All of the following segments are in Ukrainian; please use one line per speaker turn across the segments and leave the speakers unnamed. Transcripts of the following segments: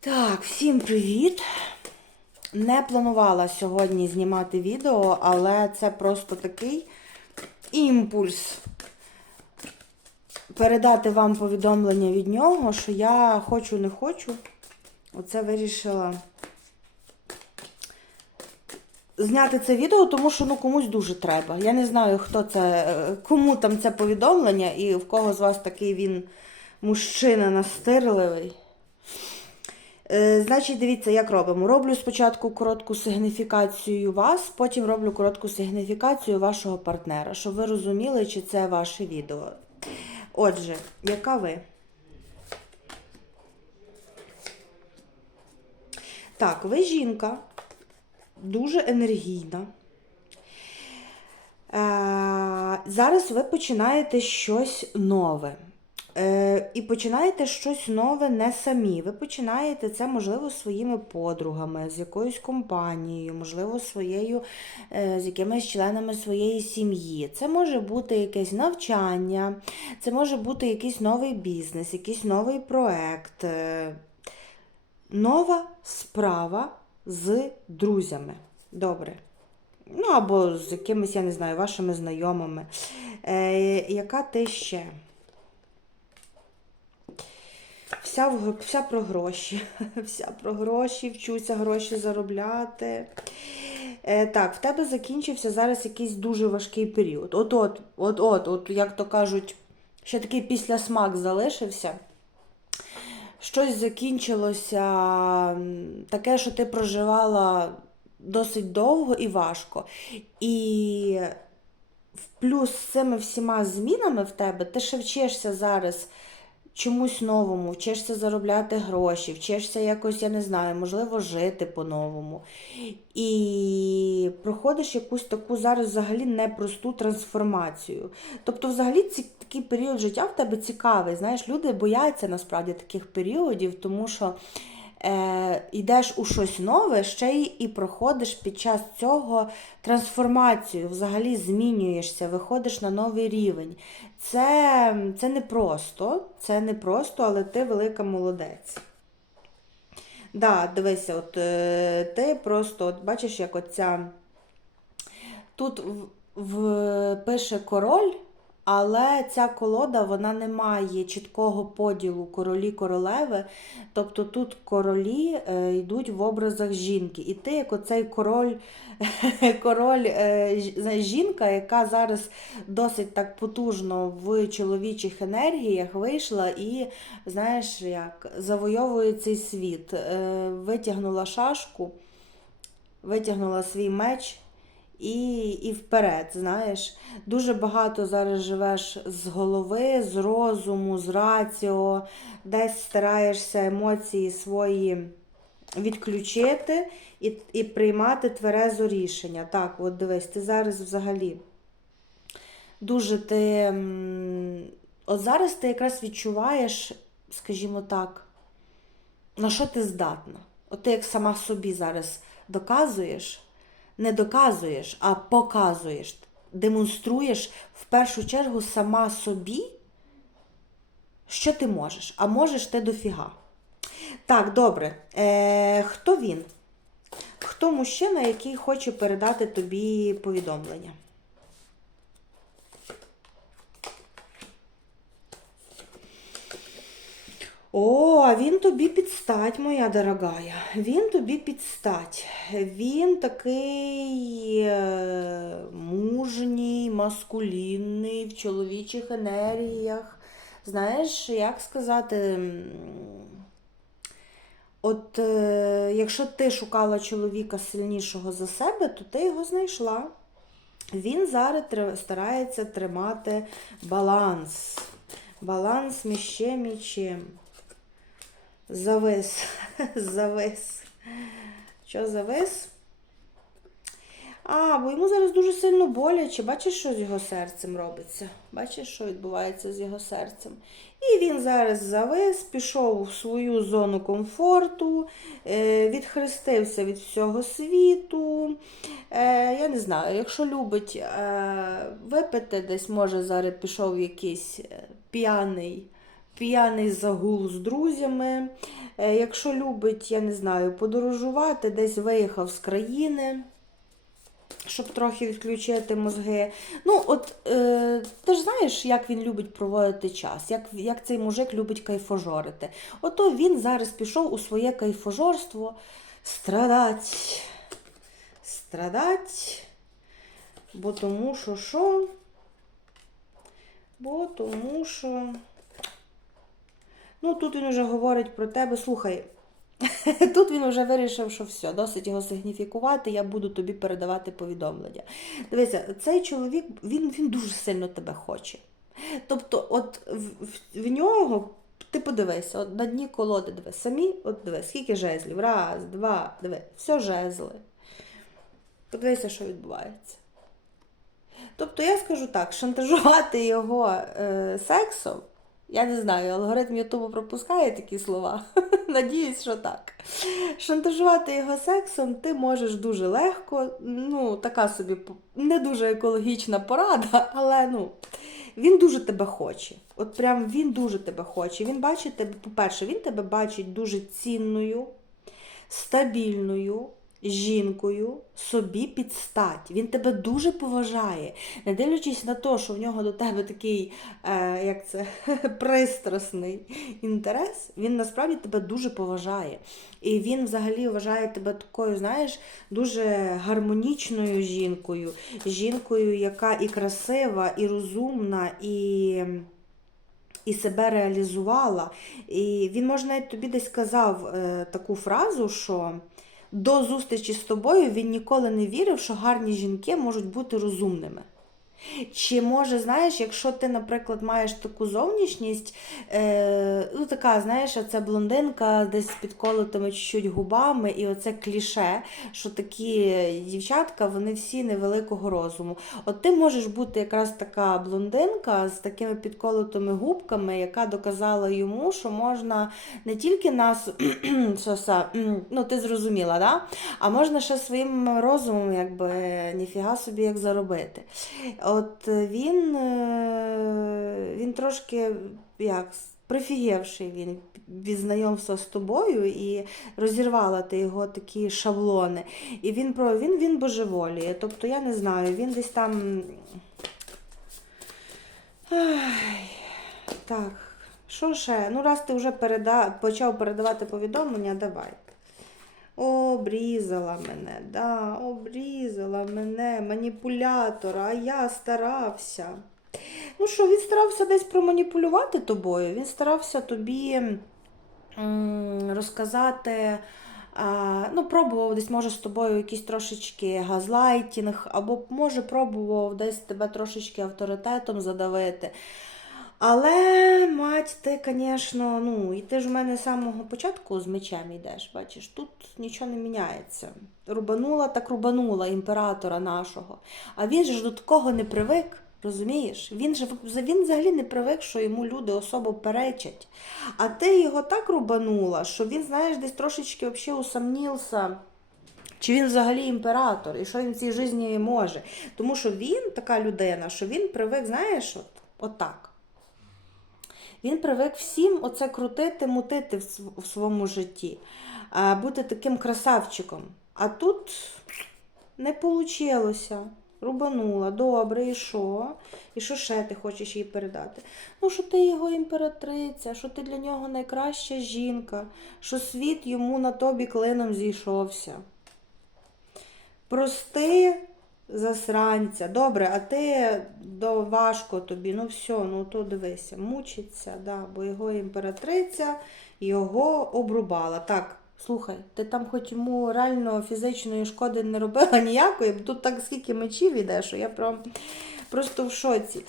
Так, всім привіт! Не планувала сьогодні знімати відео, але це просто такий імпульс передати вам повідомлення від нього, що я хочу, не хочу. Оце вирішила зняти це відео, тому що ну комусь дуже треба. Я не знаю, хто це, е, кому там це повідомлення і в кого з вас такий він мужчина настирливий. Е, Значить, дивіться, як робимо. Роблю спочатку коротку сигніфікацію вас, потім роблю коротку сигніфікацію вашого партнера, щоб ви розуміли, чи це ваше відео. Отже, яка ви? Так, ви жінка, дуже енергійна. Е, зараз ви починаєте щось нове. Е, і починаєте щось нове не самі. Ви починаєте це, можливо, своїми подругами, з якоюсь компанією, можливо, своєю, е, з якимись членами своєї сім'ї. Це може бути якесь навчання, це може бути якийсь новий бізнес, якийсь новий проект. е, Нова справа з друзями. Добре. Ну, або з якимись, я не знаю, вашими знайомими. Яка ти ще? Вся, вся про гроші. Вся про гроші, вчуся гроші заробляти. Е, так, в тебе закінчився зараз якийсь дуже важкий період. От-от, от-от, от, як то кажуть, ще такий післясмак залишився. Щось закінчилося таке, що ти проживала досить довго і важко. І плюс з цими всіма змінами в тебе ти ще вчишся зараз чомусь новому, вчишся заробляти гроші, вчишся якось, я не знаю, можливо, жити по-новому. І проходиш якусь таку зараз взагалі непросту трансформацію. Тобто, взагалі, такий період життя в тебе цікавий. Знаєш, люди бояться насправді таких періодів, тому що е, йдеш у щось нове, ще й і проходиш під час цього трансформацію, взагалі змінюєшся, виходиш на новий рівень. Це, це не просто, це не просто, але ти велика молодець. Да, дивися, от е, ти просто от бачиш, як оця. Тут в, в, пише король, але ця колода вона не має чіткого поділу королі королеви. Тобто тут королі е, йдуть в образах жінки. І ти, як оцей король, король е, жінка, яка зараз досить так потужно в чоловічих енергіях вийшла і, знаєш, як завойовує цей світ. Е, витягнула шашку, витягнула свій меч. І, і вперед, знаєш, дуже багато зараз живеш з голови, з розуму, з раціо, десь стараєшся емоції свої відключити і, і приймати тверезо рішення. Так, от дивись, ти зараз взагалі дуже ти. От зараз ти якраз відчуваєш, скажімо так, на що ти здатна. От ти як сама собі зараз доказуєш, не доказуєш, а показуєш, демонструєш в першу чергу сама собі, що ти можеш, а можеш ти дофіга. Так, добре. Е, хто він? Хто мужчина, який хоче передати тобі повідомлення? О, а він тобі підстать, моя дорогая. Він тобі підстать. Він такий е, мужній, маскулінний, в чоловічих енергіях. Знаєш, як сказати, от е, якщо ти шукала чоловіка сильнішого за себе, то ти його знайшла. Він зараз старається тримати баланс. Баланс між чим і чим. Завис. Завис. Що завис? А, бо йому зараз дуже сильно боляче. Бачиш, що з його серцем робиться? Бачиш, що відбувається з його серцем? І він зараз завис, пішов в свою зону комфорту, е, відхрестився від всього світу. Е, Я не знаю, якщо любить е, випити, десь може зараз пішов якийсь п'яний п'яний загул з друзями. Е, Якщо любить, я не знаю, подорожувати, десь виїхав з країни, щоб трохи відключити мозги. Ну, от е, ти ж знаєш, як він любить проводити час, як, як цей мужик любить кайфожорити. Ото він зараз пішов у своє кайфожорство страдать. Страдать. Бо тому що що? Бо тому що. Ну, тут він вже говорить про тебе. Слухай, тут він вже вирішив, що все, досить його сигніфікувати, я буду тобі передавати повідомлення. Дивися, цей чоловік, він, він дуже сильно тебе хоче. Тобто, от в, в, нього, ти подивися, от на дні колоди диви, самі, от диви, скільки жезлів? Раз, два, диви, все жезли. Подивися, що відбувається. Тобто я скажу так, шантажувати його е, сексом, я не знаю, алгоритм Ютубу пропускає такі слова. Надіюсь, що так. Шантажувати його сексом ти можеш дуже легко. Ну, така собі не дуже екологічна порада, але ну, він дуже тебе хоче. От прям він дуже тебе хоче. Він бачить тебе, по-перше, він тебе бачить дуже цінною, стабільною жінкою собі під стать. Він тебе дуже поважає, не дивлячись на те, що в нього до тебе такий, е, як це, пристрасний інтерес, він насправді тебе дуже поважає. І він взагалі вважає тебе такою, знаєш, дуже гармонічною жінкою, жінкою, яка і красива, і розумна, і. І себе реалізувала. І він, може, навіть тобі десь сказав е, таку фразу, що до зустрічі з тобою він ніколи не вірив, що гарні жінки можуть бути розумними. Чи може, знаєш, якщо ти, наприклад, маєш таку зовнішність, е, ну така, знаєш, це блондинка десь з підколотими чуть-чуть губами, і оце кліше, що такі дівчатка, вони всі невеликого розуму. От ти можеш бути якраз така блондинка з такими підколотими губками, яка доказала йому, що можна не тільки нас, ну ти зрозуміла, да? а можна ще своїм розумом, якби ніфіга собі як заробити. От він, е, він трошки як прифігівший він від знайомства з тобою і розірвала ти його такі шаблони. І він про він, він божеволіє. Тобто, я не знаю, він десь там. Ай, так, що ще? Ну, раз ти вже переда... почав передавати повідомлення, давай. Обрізала мене, да, обрізала мене, маніпулятора, а я старався. Ну що, він старався десь проманіпулювати тобою, він старався тобі розказати, ну, пробував десь, може, з тобою якийсь трошечки газлайтінг, або, може, пробував десь тебе трошечки авторитетом задавити. Але, мать, ти, звісно, ну, і ти ж в мене з самого початку з мечем йдеш, бачиш, тут нічого не міняється. Рубанула так рубанула імператора нашого. А він ж до такого не привик, розумієш? Він же він взагалі не привик, що йому люди особо перечать. А ти його так рубанула, що він, знаєш, десь трошечки взагалі усомнився. Чи він взагалі імператор, і що він в цій житті може? Тому що він така людина, що він привик, знаєш, от, отак. Він привик всім оце крутити, мутити в своєму житті, бути таким красавчиком. А тут не вийшло. Рубанула, добре, і що? І що ще ти хочеш їй передати? Ну, що ти його імператриця, що ти для нього найкраща жінка, що світ йому на тобі клином зійшовся. Прости засранця. Добре, а ти до важко тобі, ну все, ну то дивися, мучиться, да, бо його імператриця його обрубала. Так, слухай, ти там хоч йому реально фізичної шкоди не робила ніякої, бо тут так скільки мечів іде, що я прям. Просто в шоці.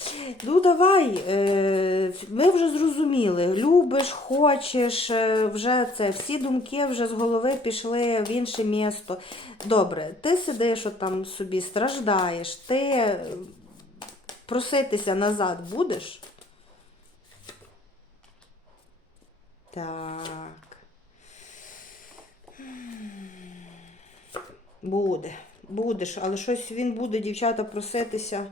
Ну, давай, е, ми вже зрозуміли. Любиш, хочеш, е, вже це, всі думки вже з голови пішли в інше місто. Добре, ти сидиш от там собі, страждаєш, ти е, проситися назад будеш? Так. Буде, будеш, але щось він буде, дівчата, проситися.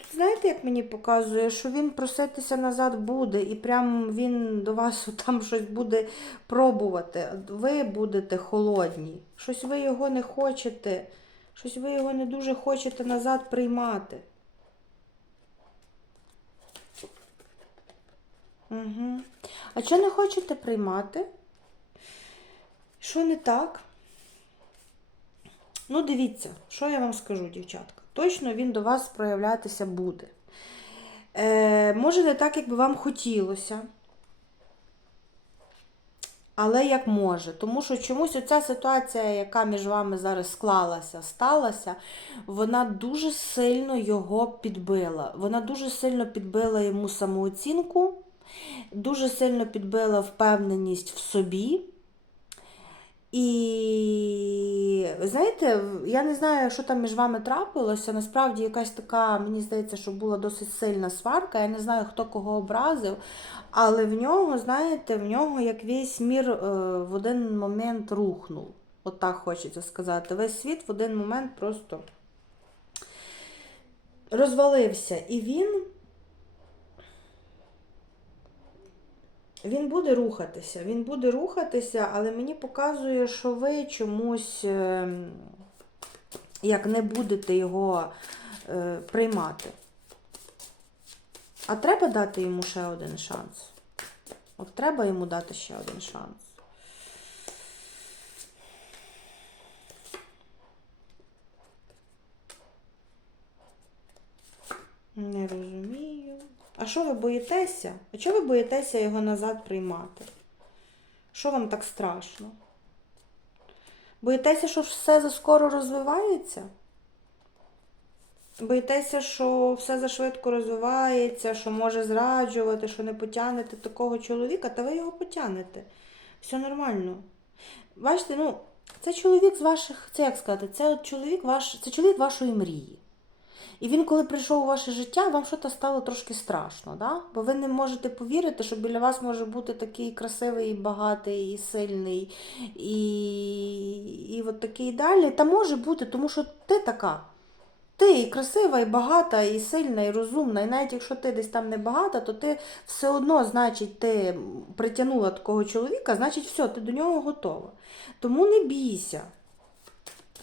тут знаєте, як мені показує, що він проситися назад буде, і прям він до вас там щось буде пробувати. Ви будете холодні. Щось ви його не хочете, щось ви його не дуже хочете назад приймати. Угу. А що не хочете приймати? Що не так? Ну, дивіться, що я вам скажу, дівчатка. Точно він до вас проявлятися буде. Е, може, не так, як би вам хотілося. Але як може. Тому що чомусь оця ситуація, яка між вами зараз склалася, сталася, вона дуже сильно його підбила. Вона дуже сильно підбила йому самооцінку, дуже сильно підбила впевненість в собі. І знаєте, я не знаю, що там між вами трапилося. Насправді якась така, мені здається, що була досить сильна сварка. Я не знаю, хто кого образив, але в нього, знаєте, в нього як весь мір е, в один момент рухнув. От так хочеться сказати. Весь світ в один момент просто розвалився. І він. Він буде рухатися, він буде рухатися, але мені показує, що ви чомусь ем, як не будете його е, приймати. А треба дати йому ще один шанс. От треба йому дати ще один шанс. Не розумію. А що ви боїтеся? А чого ви боїтеся його назад приймати? Що вам так страшно? Боїтеся, що все заскоро розвивається? Боїтеся, що все зашвидко розвивається, що може зраджувати, що не потягнете такого чоловіка, та ви його потягнете. Все нормально. Бачите, ну, це чоловік з ваших, це як сказати, це от чоловік ваш, це чоловік вашої мрії. І він, коли прийшов у ваше життя, вам щось стало трошки страшно, да? бо ви не можете повірити, що біля вас може бути такий красивий, і багатий, і сильний, і, і от такий далі. Та може бути, тому що ти така. Ти і красива, і багата, і сильна, і розумна. І навіть якщо ти десь там не багата, то ти все одно, значить, ти притягнула такого чоловіка, значить, все, ти до нього готова. Тому не бійся.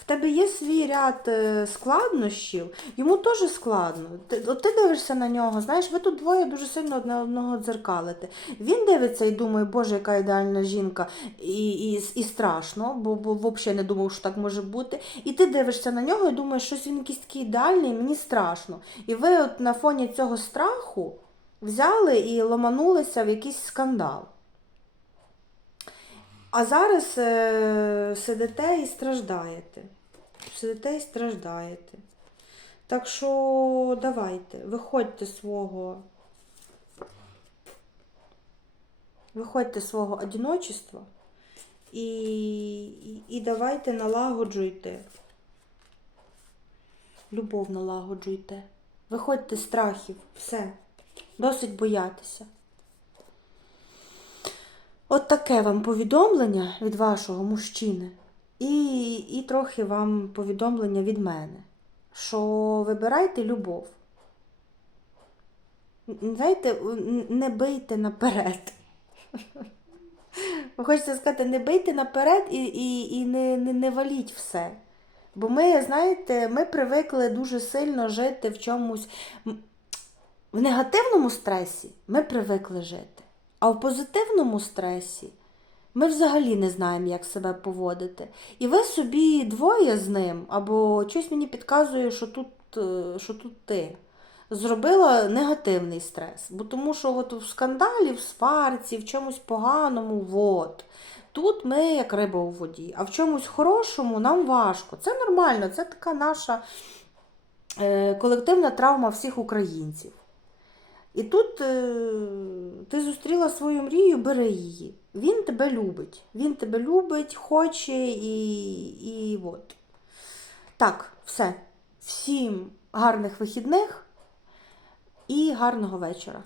Тебе є свій ряд е, складнощів, йому теж складно. Ти, от ти дивишся на нього, знаєш, ви тут двоє дуже сильно одне одного дзеркалите. Він дивиться і думає, боже, яка ідеальна жінка, і, і, і страшно, бо, бо взагалі не думав, що так може бути. І ти дивишся на нього і думаєш, щось він якийсь такий ідеальний, мені страшно. І ви от на фоні цього страху взяли і ломанулися в якийсь скандал. А зараз е, сидите і страждаєте. Сидите і страждаєте. Так що давайте, виходьте свого. Виходьте свого одиночества і, і, і давайте налагоджуйте. Любов налагоджуйте. Виходьте з страхів. Все. Досить боятися. От таке вам повідомлення від вашого мужчини, і, і трохи вам повідомлення від мене, що вибирайте любов. Знаєте, не бийте наперед. Хочете сказати, не бийте наперед і, і, і не, не, не валіть все. Бо ми, знаєте, ми привикли дуже сильно жити в чомусь. В негативному стресі ми привикли жити. А в позитивному стресі ми взагалі не знаємо, як себе поводити. І ви собі двоє з ним, або щось мені підказує, що тут, е, що тут ти. Зробила негативний стрес. Бо тому що от в скандалі, в сварці, в чомусь поганому, от. Тут ми як риба у воді, а в чомусь хорошому нам важко. Це нормально, це така наша е, колективна травма всіх українців. І тут е, ти зустріла свою мрію, бери її. Він тебе любить. Він тебе любить, хоче і, і от. Так, все. Всім гарних вихідних і гарного вечора.